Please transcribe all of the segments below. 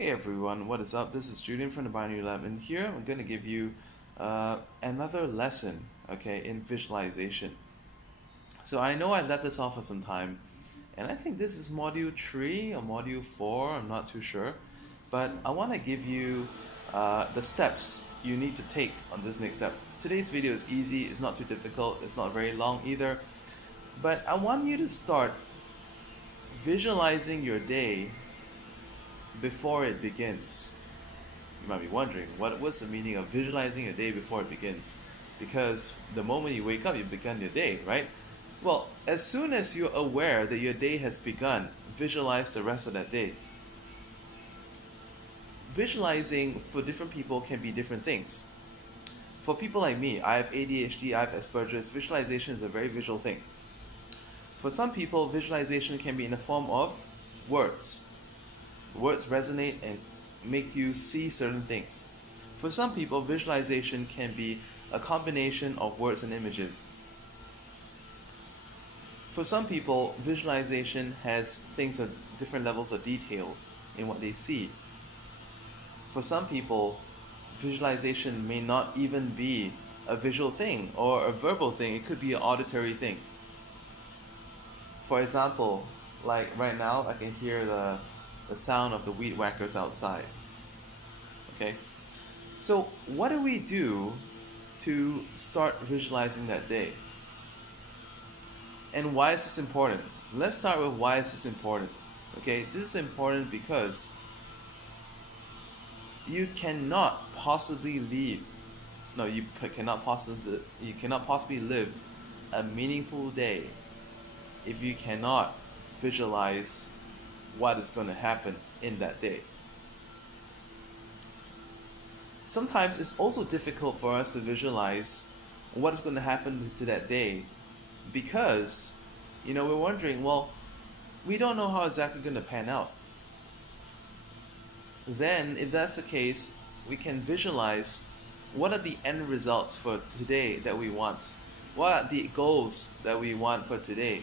Hey everyone, what is up? This is Julian from the Binary Lab, and here I'm going to give you another lesson, okay, in visualization. So I know I left this off for some time, and I think this is module 3 or module 4, I'm not too sure, but I want to give you the steps you need to take on this next step. Today's video is easy, it's not too difficult, it's not very long either, but I want you to start visualizing your day before it begins. You might be wondering, what's the meaning of visualizing your day before it begins? Because the moment you wake up, you've begun your day, right? Well, as soon as you're aware that your day has begun, visualize the rest of that day. Visualizing for different people can be different things. For people like me, I have ADHD, I have Asperger's, visualization is a very visual thing. For some people, visualization can be in the form of words. Words resonate and make you see certain things. For some people, visualization can be a combination of words and images. For some people, visualization has things at different levels of detail in what they see. For some people, visualization may not even be a visual thing or a verbal thing, it could be an auditory thing. For example, like right now, I can hear the sound of the weed whackers outside. Okay? So, what do we do to start visualizing that day? And why is this important? Let's start with why is this important. Okay, this is important because you cannot possibly live. No, you cannot possibly live a meaningful day if you cannot visualize what is going to happen in that day. Sometimes it's also difficult for us to visualize what is going to happen to that day because, we're wondering, well, we don't know how exactly going to pan out. Then, if that's the case, we can visualize what are the end results for today that we want. What are the goals that we want for today?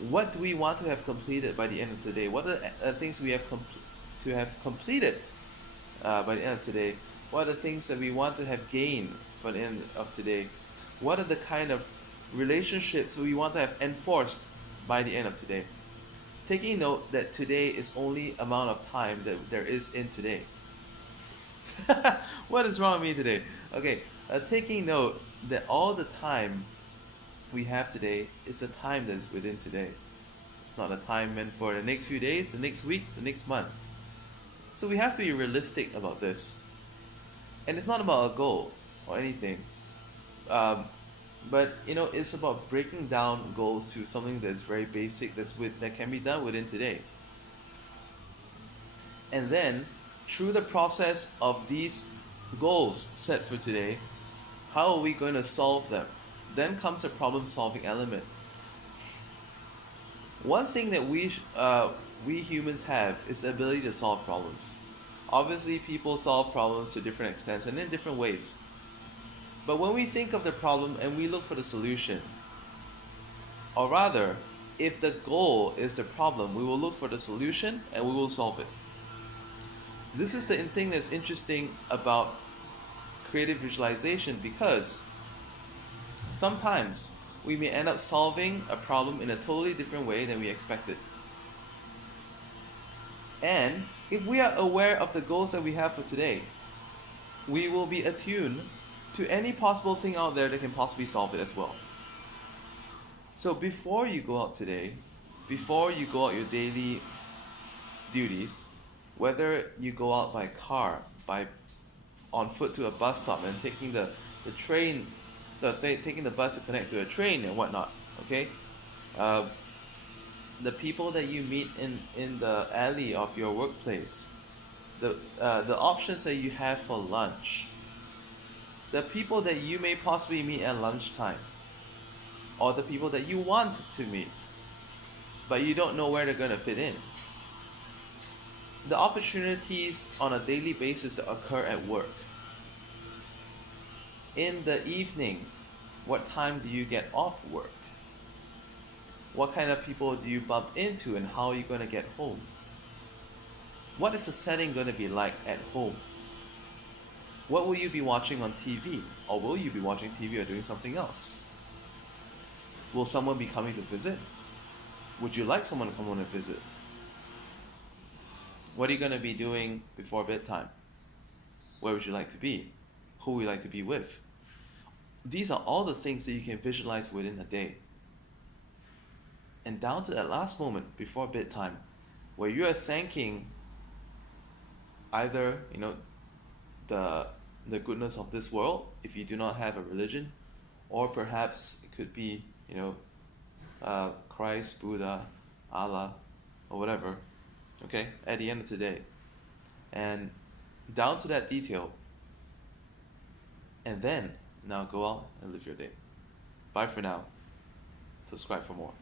What do we want to have completed by the end of today? What are the things we have to have completed by the end of today? What are the things that we want to have gained for the end of today? What are the kind of relationships we want to have enforced by the end of today? Taking note that today is only amount of time that there is in today. What is wrong with me today? Okay, taking note that all the time we have today is a time that is within today. It's not a time meant for the next few days, the next week, the next month. So we have to be realistic about this. And it's not about a goal or anything. But it's about breaking down goals to something that's very basic, that can be done within today. And then, through the process of these goals set for today, how are we going to solve them? Then comes a problem-solving element. One thing that we humans have is the ability to solve problems. Obviously, people solve problems to different extents and in different ways. But when we think of the problem and we look for the solution, or rather, if the goal is the problem, we will look for the solution and we will solve it. This is the thing that's interesting about creative visualization because sometimes we may end up solving a problem in a totally different way than we expected. And if we are aware of the goals that we have for today, we will be attuned to any possible thing out there that can possibly solve it as well. So before you go out today, before you go out your daily duties, whether you go out by car, on foot to a bus stop and taking the train, taking the bus to connect to a train and whatnot, okay? The people that you meet in the alley of your workplace, the options that you have for lunch, the people that you may possibly meet at lunchtime, or the people that you want to meet, but you don't know where they're going to fit in. The opportunities on a daily basis that occur at work. In the evening, what time do you get off work? What kind of people do you bump into and how are you going to get home? What is the setting going to be like at home? What will you be watching on TV? Or will you be watching TV or doing something else? Will someone be coming to visit? Would you like someone to come on and visit? What are you going to be doing before bedtime? Where would you like to be? Who would you like to be with? These are all the things that you can visualize within a day. And down to that last moment before bedtime, where you are thanking either, the goodness of this world, if you do not have a religion, or perhaps it could be, Christ, Buddha, Allah, or whatever, okay, at the end of the day. And down to that detail, and then now go out and live your day. Bye for now. Subscribe for more.